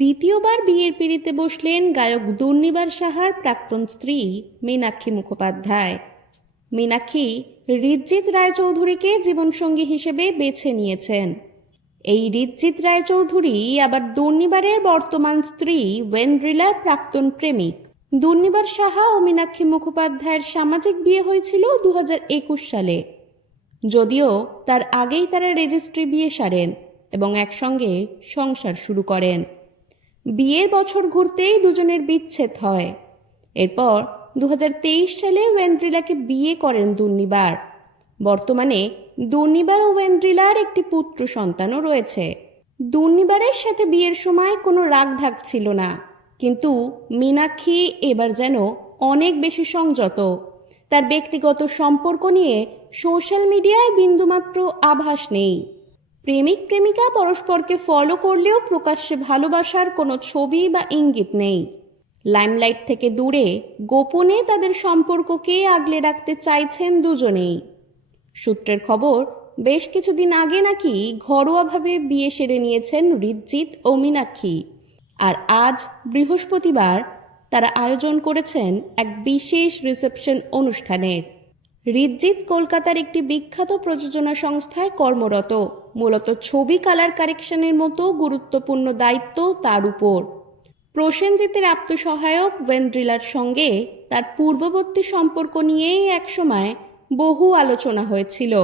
দ্বিতীয়বার বিয়ের পিঁড়িতে বসলেন গায়ক দুর্নিবার সাহার প্রাক্তন স্ত্রী মীনাক্ষী মুখোপাধ্যায়। মীনাক্ষী ঋজ্জিত রায়চৌধুরীকে জীবনসঙ্গী হিসেবে বেছে নিয়েছেন। এই ঋজ্জিত রায়চৌধুরী আবার দুর্নিবারের বর্তমান স্ত্রী ওয়েন্ড্রিলার প্রাক্তন প্রেমিক। দুর্নিবার সাহা ও মীনাক্ষী মুখোপাধ্যায়ের সামাজিক বিয়ে হয়েছিল 2021 সালে। যদিও তার আগেই তারা রেজিস্ট্রি বিয়ে সারেন এবং একসঙ্গে সংসার শুরু করেন। বিয়ের বছর ঘুরতেই দুজনের বিচ্ছেদ হয়। এরপর 2023 সালে ওয়েন্ড্রিলাকে বিয়ে করেন দুর্নিবার। বর্তমানে দুর্নিবার ও ওয়েন্ড্রিলার একটি পুত্র সন্তানও রয়েছে। দুর্নিবারের সাথে বিয়ের সময় কোনো রাগঢাক ছিল না, কিন্তু মীনাক্ষী এবার যেন অনেক বেশি সংযত। তার ব্যক্তিগত সম্পর্ক নিয়ে সোশ্যাল মিডিয়ায় বিন্দুমাত্র আভাস নেই। প্রেমিক প্রেমিকা পরস্পরকে ফলো করলেও প্রকাশ্যে ভালোবাসার কোনো ছবি বা ইঙ্গিত নেই। লাইমলাইট থেকে দূরে গোপনে তাদের সম্পর্ককে আগলে রাখতে চাইছেন দুজনেই। সূত্রের খবর, বেশ কিছুদিন আগে নাকি ঘরোয়াভাবে বিয়ে সেরে নিয়েছেন ঋজ্জিত ও মীনাক্ষী। আর আজ বৃহস্পতিবার তারা আয়োজন করেছেন এক বিশেষ রিসেপশন অনুষ্ঠানের। ঋজ্জিত কলকাতার একটি বিখ্যাত প্রযোজনা সংস্থায় কর্মরত। মূলত ছবি কালার কারেকশনের মতো গুরুত্বপূর্ণ দায়িত্ব তার উপর। প্রসেনজিতের আত্মসহায়ক ওয়েন্ড্রিলার সঙ্গে তার পূর্ববর্তী সম্পর্ক নিয়েই একসময় বহু আলোচনা হয়েছিল।